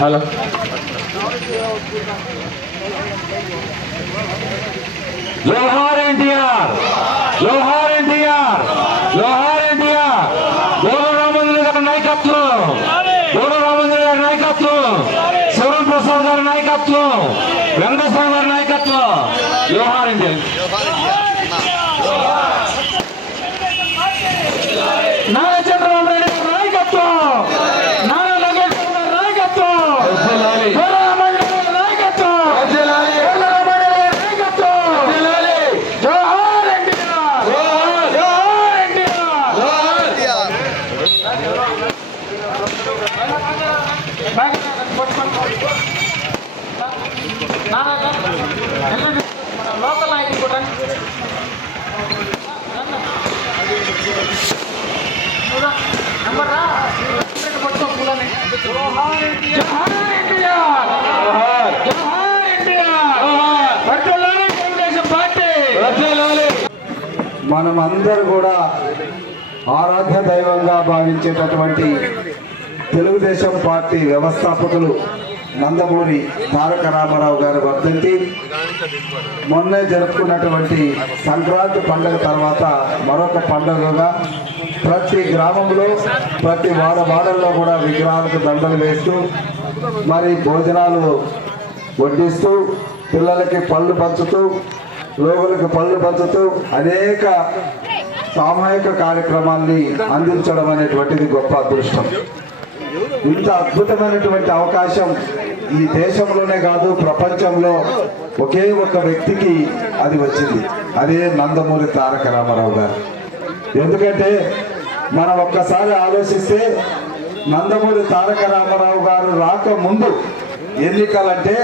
Hello జోహార్ ఎన్టీఆర్, జోహార్ ఎన్టీఆర్, జోహార్ ఎన్టీఆర్. గోడ రామచంద్ర గారి నాయకత్వం, గోడ రామచంద్ర గారి నాయకత్వం, శివరాం ప్రసాద్ గారి నాయకత్వం, వెంకటేశ్వర గారి నాయకత్వం. జోహార్ ఎన్టీఆర్. నారా చంద్రబాబు నాయుడు గారి నాయకత్వం, నారా లోకేష్ గారి నాయకత్వం, లోకల్ నాయకులు కూడా మనమందరూ కూడా ఆరాధ్య దైవంగా భావించేటటువంటి తెలుగుదేశం పార్టీ వ్యవస్థాపకులు నందమూరి తారక రామారావు గారి వర్ధంతి మొన్నే జరుపుకున్నటువంటి సంక్రాంతి పండుగ తర్వాత మరొక పండుగగా ప్రతి గ్రామంలో ప్రతి వాడవాడల్లో కూడా విగ్రహాలకు దండలు వేస్తూ మరి భోజనాలు వడ్డిస్తూ పిల్లలకి పళ్ళు పంచుతూ రోగులకు పళ్ళు పంచుతూ అనేక సామాజిక కార్యక్రమాల్ని అందించడం అనేటువంటిది గొప్ప అదృష్టం. ఇంత అద్భుతమైనటువంటి అవకాశం ఈ దేశంలోనే కాదు ప్రపంచంలో ఒకే ఒక వ్యక్తికి అది వచ్చింది, అదే నందమూరి తారక రామారావు గారు. ఎందుకంటే మనం ఒక్కసారి ఆలోచిస్తే నందమూరి తారక రామారావు గారు రాకముందు ఎన్నికలంటే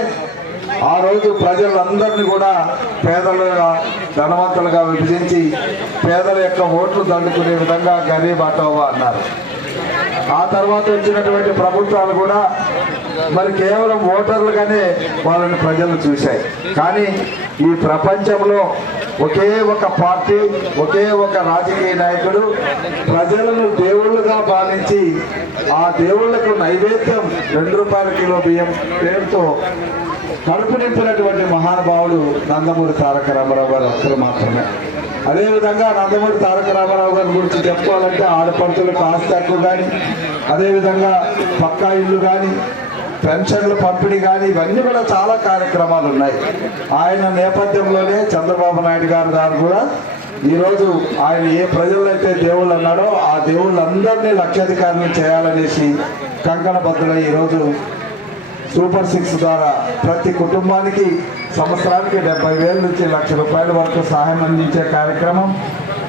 ఆ రోజు ప్రజలందరినీ కూడా పేదలుగా ధనవంతులుగా విభజించి పేదల యొక్క ఓట్లు దండుకునే విధంగా గరీబ్ హటావో అన్నారు. ఆ తర్వాత వచ్చినటువంటి ప్రభుత్వాలు కూడా మరి కేవలం ఓటర్లుగానే వాళ్ళని ప్రజలు చూశాయి. కానీ ఈ ప్రపంచంలో ఒకే ఒక పార్టీ, ఒకే ఒక రాజకీయ నాయకుడు ప్రజలను దేవుళ్ళుగా భావించి ఆ దేవుళ్లకు నైవేద్యం 2 రూపాయల కిలో బియ్యం పేరుతో కడుపు నింపినటువంటి మహానుభావుడు నందమూరి తారక రామారావు గారు ఒక్కరు మాత్రమే. అదేవిధంగా నందమూరి తారక రామారావు గారి గురించి చెప్పుకోవాలంటే ఆడపడుతులకు ఆస్తి హక్కు కానీ, అదేవిధంగా పక్కా ఇల్లు కానీ, పెన్షన్ల పంపిణీ కానీ, ఇవన్నీ కూడా చాలా కార్యక్రమాలు ఉన్నాయి. ఆయన నేపథ్యంలోనే చంద్రబాబు నాయుడు గారు కూడా ఈరోజు ఆయన ఏ ప్రజలైతే దేవుళ్ళు అన్నాడో ఆ దేవుళ్ళందరినీ లక్షాధికారులు చేయాలనేసి కంకణబద్ధులై ఈరోజు సూపర్ 6 ద్వారా ప్రతి కుటుంబానికి సంవత్సరానికి 70,000 నుంచి ₹1,00,000 వరకు సహాయం అందించే కార్యక్రమం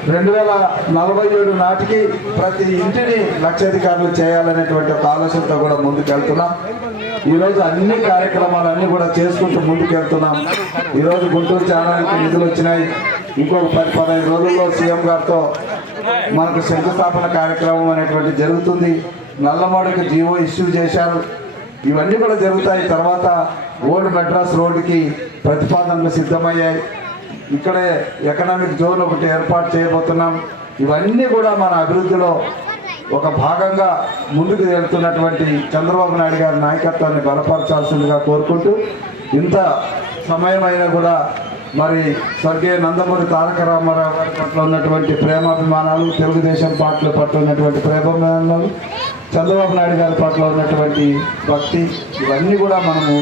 2047 నాటికి ప్రతి ఇంటిని లక్షాధికారులు చేయాలనేటువంటి ఒక ఆలోచనతో కూడా ముందుకెళ్తున్నాం. ఈరోజు అన్ని కార్యక్రమాలన్నీ కూడా చేసుకుంటూ ముందుకెళ్తున్నాం. ఈరోజు గుంటూరు ఛానల్కి నిధులు వచ్చినాయి. ఇంకొక 10-15 రోజుల్లో సీఎం గారితో మనకు శంకుస్థాపన కార్యక్రమం అనేటువంటి జరుగుతుంది. నల్లమడుగు జీవో ఇష్యూ చేశారు. ఇవన్నీ కూడా జరుగుతాయి. తర్వాత ఓల్డ్ మెడ్రాస్ రోడ్డుకి ప్రతిపాదనలు సిద్ధమయ్యాయి. ఇక్కడే ఎకనామిక్ జోన్ ఒకటి ఏర్పాటు చేయబోతున్నాం. ఇవన్నీ కూడా మన అభివృద్ధిలో ఒక భాగంగా ముందుకు వెళ్తున్నటువంటి చంద్రబాబు నాయుడు గారి నాయకత్వాన్ని బలపరచాల్సిందిగా కోరుకుంటూ, ఇంత సమయమైనా కూడా మరి స్వర్గీయ నందమూరి తారక రామారావు గారి పట్ల ఉన్నటువంటి ప్రేమాభిమానాలు, తెలుగుదేశం పార్టీ పట్ల ఉన్నటువంటి ప్రేమాభిమానాలు, చంద్రబాబు నాయుడు గారి పట్ల ఉన్నటువంటి భక్తి, ఇవన్నీ కూడా మనము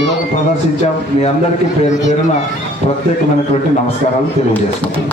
ఈరోజు ప్రదర్శించాం. మీ అందరికీ పేరు పేరున ప్రత్యేకమైనటువంటి నమస్కారాలు తెలియజేస్తున్నాం.